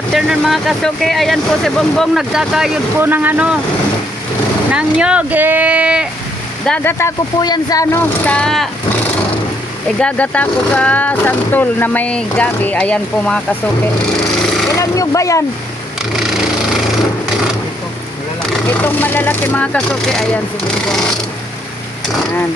afternoon mga kasuki. Ayan po si Bongbong nagkakayod po ng ng nyog. Gagata ko po yan sa gagata ko sa santol na may gabi. Ayan po mga kasuki. Ilang nyog ba yan? Itong malalaki mga kasuki. Ayan si Bongbong. Ayan.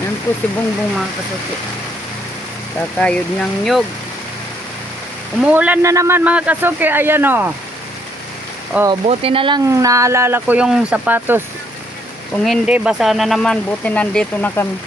Ayan po si Bongbong mga kasuki. Kakayod ng nyog. Umuulan na naman mga kasuki. Ayan o. Oh, buti na lang naalala ko yung sapatos. Kung hindi, basa na naman. Buti nandito na kami.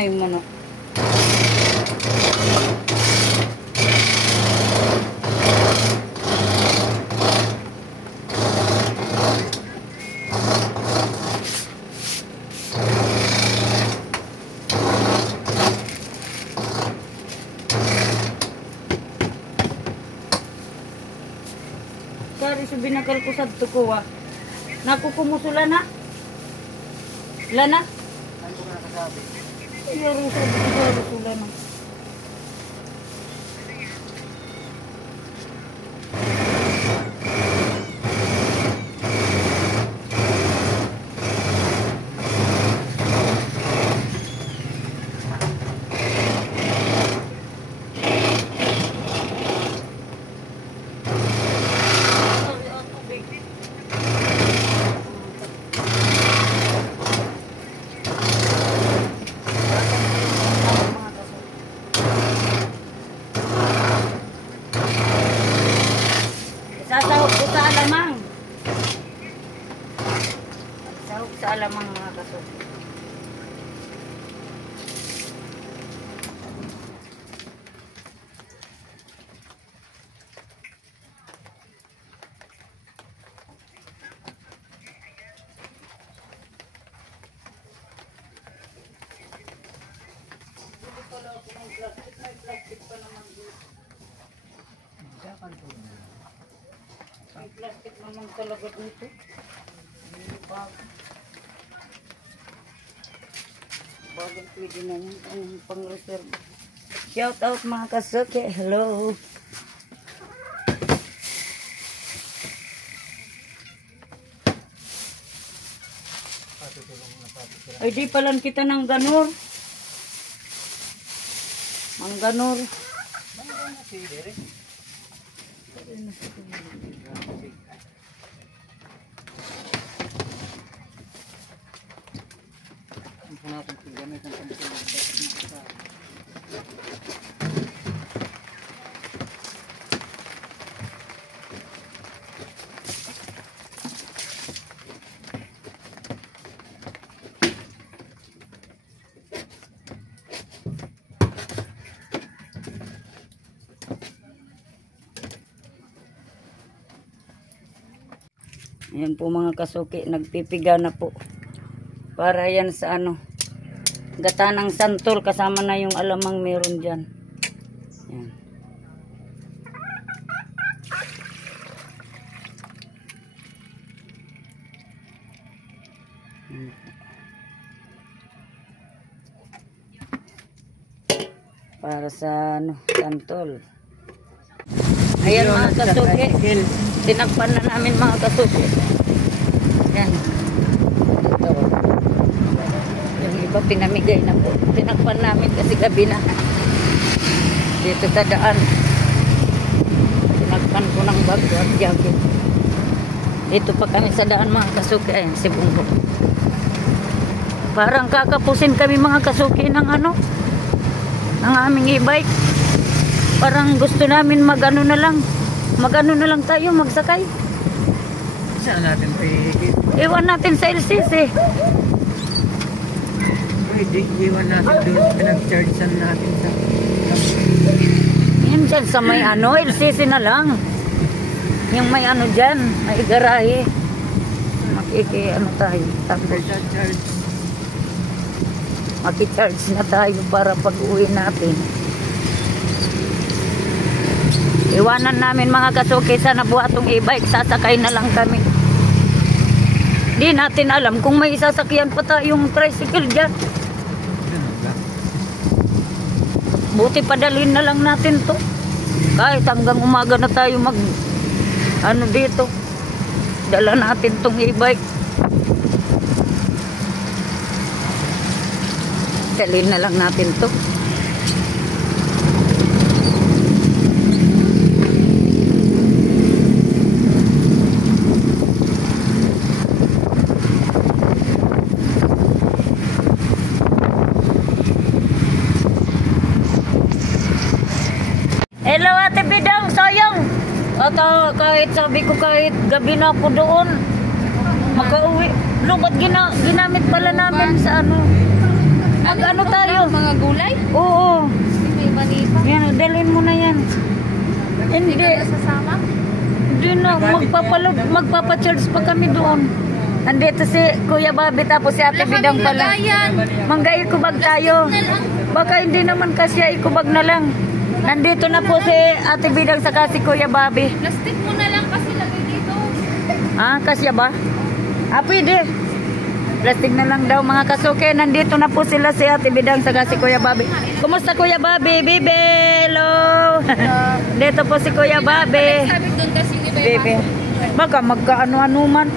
Yung manok. Sorry, subinakal ko sa tukuwa. Nakukumusula na? Lana? Ano ko na nakasabi? Yung rusula na. Sasahog ko sa alamang. Sahog sa alamang mga kasuki. Plastic pa naman dito. May plastic naman talaga dito. Bagay pwede na yan. Ang pang-reserve. Shout out mga kasuki. Hello. Ay di palan kita ng ganor. Ang ganor. natin kung gamit ang pagkakas. Ayan po mga kasuki, nagpipiga na po. Para yan sa ano, gata ng santol, kasama na yung alamang meron dyan. Ayan. Para sa ano, santol. Ayan mga kasuki, tinakpan na namin mga kasuki. Yan. Ito. Yung iba pinamigay na po. Tinakpan namin kasi gabi na. Dito sa daan. Tinakpan ko ng bago at jacket. Dito pa kami sa daan mga kasuki. Ayan si Bungo. Parang kakapusin kami mga kasuki ng ano, ng aming e-bike. Parang gusto namin mag-ano na lang tayo, magsakay. Saan natin pa ihigit? Iwan natin sa LCC. Pwede, iwan natin doon. Pinag-chargean natin sa... Yan dyan sa may ano, LCC na lang. Yung may ano dyan, may garahe. Makiki ano tayo. Tapos makicharge na tayo para pag-uwi natin. Iwanan namin mga kasuki sa nabuhatong e-bike, sasakay na lang kami. Di natin alam kung may sasakyan pa tayong tricycle dyan. Buti padalhin na lang natin to. Kahit hanggang umaga na tayo mag ano dito. Dala natin tong e-bike. Dalhin na lang natin to. Hello Ate Bidang, sayang. At kahit sabi ko kahit gabi na ako doon, makauwi. No, ba't ginamit pala namin sa ano? Ano tayo? Mga gulay? Oo. May mani pa. Yan, dalhin mo na yan. Hindi Hindi. ka nasasama? Hindi na, magpapacharge pa kami doon. Nandito si Kuya Bobby tapos si Ate Bidang pala. Mangga ikubag tayo. Baka hindi naman kasi ikubag na lang. Nandito na po si Ate Bidang saka si Kuya Bobby. Plastic mo na lang kasi lagay dito. Ah, kasya ba? Ah, pwede. Plastic na lang daw mga kasuke. Nandito na po sila si Ate Bidang saka si Kuya Bobby. Kumusta Kuya Bobby? Bibi, hello! Dito po si Kuya Bobby. Sabi doon kasi Bibi. Baka magkaano-ano man.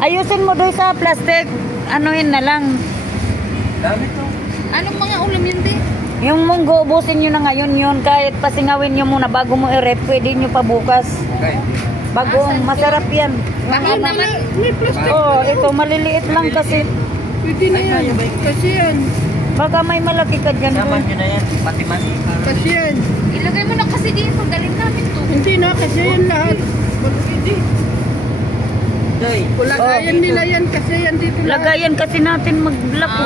Ayusin mo doon sa plastic. Anuhin na lang. Dami to. Anong mga ulam yun di? Yung munggo, ubusin nyo na ngayon yun. Kahit pasingawin nyo muna bago mo i-rep, pwede nyo pa bukas. Okay. Bagong masarap yan. Bakit naman? Oh, ito maliliit lang kasi. Pwede na yan. Kasi yan. Baka may malaki ka dyan. Naman yun na yan. Pati mati. Kasi yan. Ilagay mo na kasi dito. Dalhin namin to. Hindi na. Kasi yan lahat. Hindi. Day. Lagayan nila yan. Kasi yan dito lahat. Lagayan kasi natin maglako.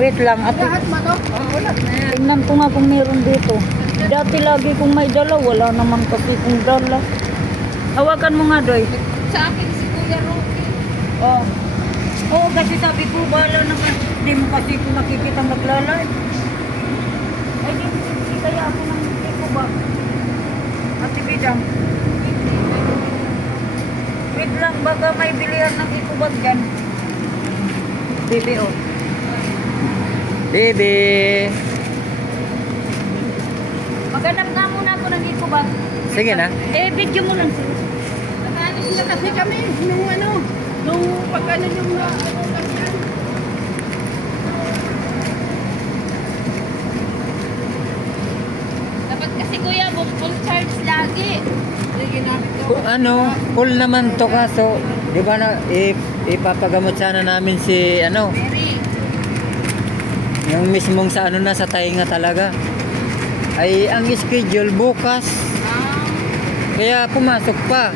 Wait lang. At Lahat manok. Wala. tingnan ko nga kung meron dito. Dati lagi kung may dala, wala naman kasi kung dala. Hawakan mo nga, Doy. Sa akin si Kuya Rocky. Oh. Oo, kasi sabi ko, bala naman. Hindi mo kasi kung nakikita maglalay. Ay, di kaya ako nang hindi ko ba? Ate Bidang. Wait lang, baga may bilihan ng ikubag dyan. Bibi, oh. Baby. Maghanap nga muna ako ng ikubag. Sige na. Eh, video mo lang sila. Nagano sila kasi kami. Nung ano. Nung pag-ano yung ano kasi yan. Dapat kasi Kuya, full charge lagi. Sige namin to. Ano, full naman to kaso, di ba na ipapagamot sana namin si ano, Mary. Yung mismong sa ano na, sa tainga talaga. Ay, ang schedule bukas. Kaya pumasok pa.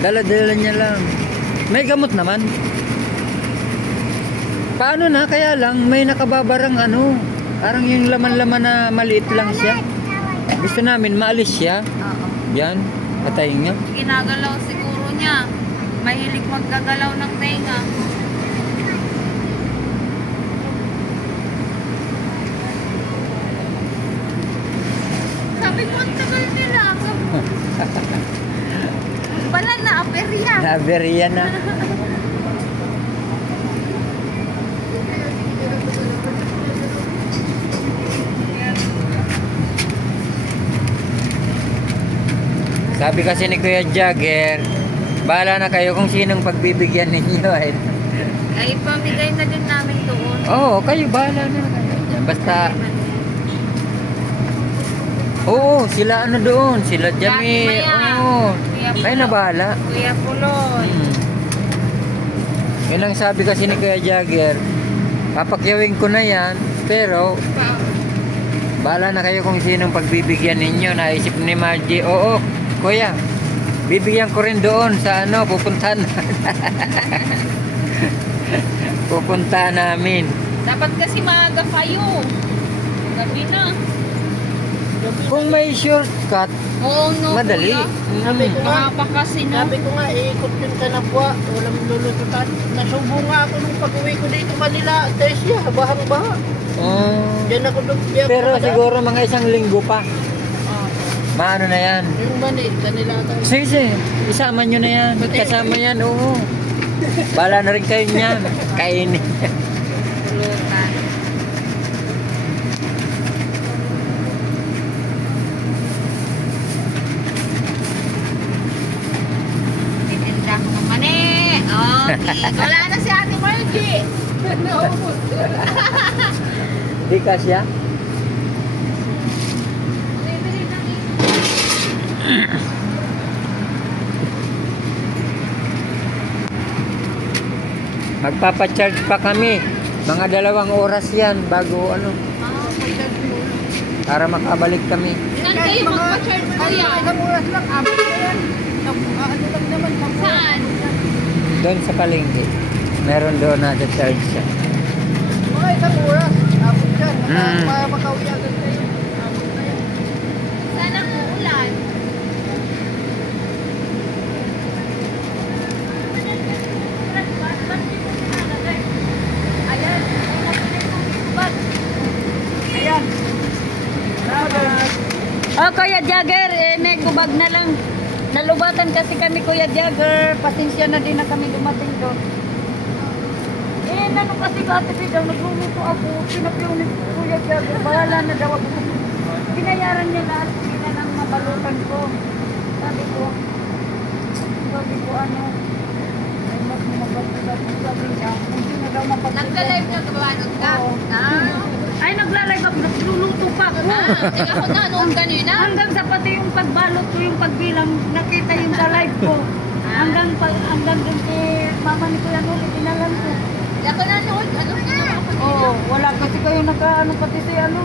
Dala-dala niya lang. May gamot naman. Paano na? Kaya lang, may nakababarang ano. Parang yung laman-laman na maliit lang siya. Gusto namin maalis siya. Oo. Yan, patayin niya. Ginagalaw siguro niya. Mahilig magkagalaw ng tenga. Sabi ko, ang tagal nila. Pala na, aperya. Naberiya na. Sabi kasi ni Kuya Jagger, bahala na kayo kung sinong pagbibigyan ninyo. Ay, pamigay na din namin doon. Oo, kayo bahala na. Basta, oo, sila ano doon, sila Jami. Maya. Oo, Kuya kayo na Pulo. bahala. Kuya Puloy. Yun ang sabi kasi ni Kuya Jagger, papakyawin ko na yan, pero bahala na kayo kung sinong pagbibigyan ninyo. Naisip ni Margie, oo, Kuya, bibigyan ko rin doon sa ano, pupuntahan. Pupuntahan namin. Dapat kasi maaga kayo. Gabi na. Kung may shortcut, Oo, no, madali. kuya. Sabi ko nga, Mahaba kasi, no? sabi ko nga, ikot yung kanapwa, walang lulututan. Nasubo nga ako nung pag-uwi ko dito Manila, Tesya, bahang-baha. Diyan ako doon. Pero siguro mga isang linggo pa. Maano na yan. Yung mani, kanila tayo. Sige, isama nyo na yan. Kasama yan, oo. Bala na rin kayo niyan. Kainin. Pulutan. Titinda ko ng mani. Okay. Wala na si Ate Margie. Naubos. Di kasya? Bibili ng Magpapacharge pa kami. Mga 2 oras yan bago ano, para makabalik kami. Saan kayo magpa-charge kuya? Isang oras lang, abot na yan. Ano lang naman, Saan? Doon sa palengke. Meron doon na charge siya. mga isang oras, abot yan. Mm. Para makauwi agad kayo. Abot na yan. Saan ang uulan? Ayan. Oh, Kuya Jagger, may kubag na lang. Nalubatan kasi kami, Kuya Jagger. Pasensya na din na kami dumating doon. Ano kasi katipi daw, nagluluto ako. Pinapiyo ni Kuya Jagger. Bahala na daw ako. Binayaran niya lahat. Hindi na nang mabalutan ko. Sabi ko ano, ay mas mabalutan ko. Sabi niya, hindi na daw mapaglutan. Nagka-live na kabanod ka? Oo. Ay, naglalive ako. Nagluluto pa ako. Tingnan ko na noon kanina. Hanggang sa pati yung pagbalot ko, yung pagbilang, nakita yung sa live ko. Hanggang dun kay mama ni Kuya Noli, dinalan ko. Ako na noon. Ano na? Oo, wala kasi kayo naka-ano pati si ano.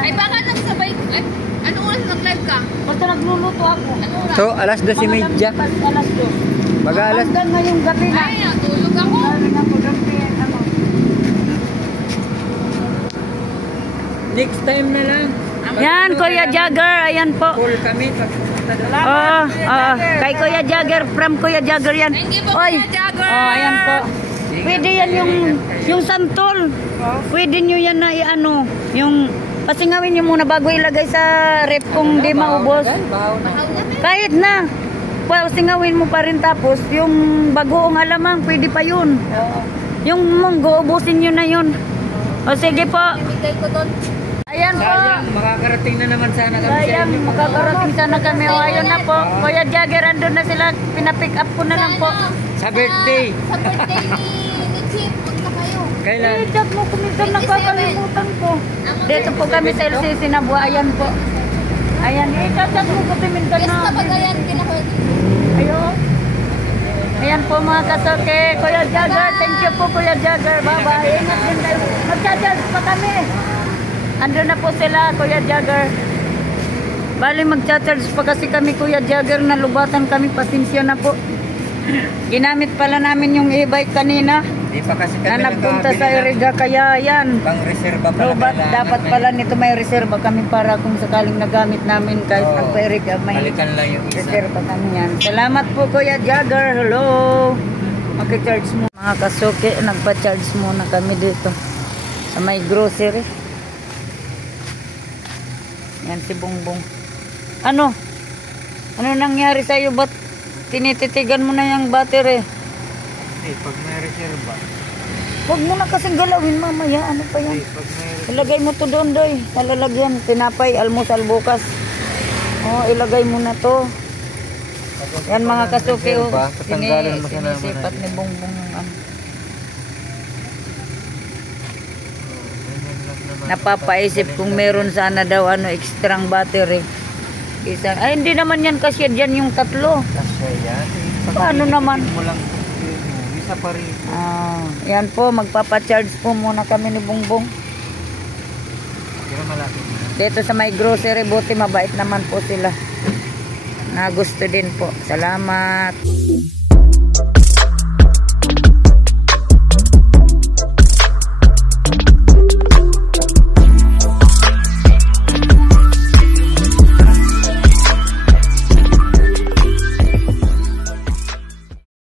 Ay baka nagsabay. Ay, ano oras nag-live ka? Basta nagluluto ako. Ano oras? So, alas 12:30. Alas 2. Baga alas. Hanggang ngayong gabi na. Ay, natulog ako. Galing ako gabi, ano. Next time na lang. Yan, Kuya Jagger, ayan po. Call kami pag Kay Kuya Jagger, from Kuya Jagger yan. Thank you po, Oy. Kuya Jagger. Ayan po. Pwede yan yung santol. Pwede nyo yan na i-ano, yung pasingawin nyo muna bago ilagay sa rep kung di maubos. Kahit na, pasingawin mo pa rin tapos yung bagoong alamang, pwede pa yun. Yung munggo, ubusin nyo na yun. O sige po. Bigay ko doon. Ayan po. sayang, makakarating na naman sana kami sa Sayang, inyo. makakarating sana kami. O, ayun na po. Kuya Jagger, andun na sila. Pinapick up ko na lang po. Sa birthday. Sa birthday ni Chip. Punta kayo. Kailan? Chat mo, kuminsan nakakalimutan ko. Dito po kami sa LCC na buhayan po. Ayan, chat mo ko kuminsan Yes, na. napagayan. Kinakuha. Ayun. Ayan po mga kasoke. Kuya Jagger, thank you po Kuya Jagger. Bye-bye. Ingat din kayo. magcha-charge pa kami. Ando na po sila, Kuya Jagger. Bali magcha-charge pa kasi kami, Kuya Jagger, nalubatan kami, pasensya na po. Ginamit pala namin yung e-bike kanina Di pa kasi kami na nagpunta sa nakabili ng Iriga, kaya yan. pang-reserva pala. Lobat, kailangan dapat may- pala nito may reserba kami para kung sakaling nagamit namin kahit Oo. nagpa-Iriga, may Balikan lang yung isa. reserva kami yan. Salamat po, Kuya Jagger. Hello. Mag-charge mo. Mga kasuki, nagpa-charge muna kami dito sa may grocery. Yan si Bongbong. Ano? Ano nangyari sa'yo? Ba't tinititigan mo na yung battery? Eh, pag may reserva. Huwag mo na kasing galawin mamaya. Ano pa yan? Eh, pag may Ilagay mo to doon, doy. Nalalagyan. Tinapay, almusal bukas. Oh, ilagay mo na to. Yan mga kasuki, oh. Patanggalan mo sa naman. Sinisipat ni Bongbong yung ano. Napapaisip kung meron sana daw ano extrang battery. Isang, ay hindi naman yan kasi dyan yung tatlo. Kasi yan. Paano naman? Mo lang isa pa rin. Yan po, magpapacharge po muna kami ni Bongbong. Pero malapit na. Dito sa may grocery, buti mabait naman po sila. Na gusto din po. Salamat.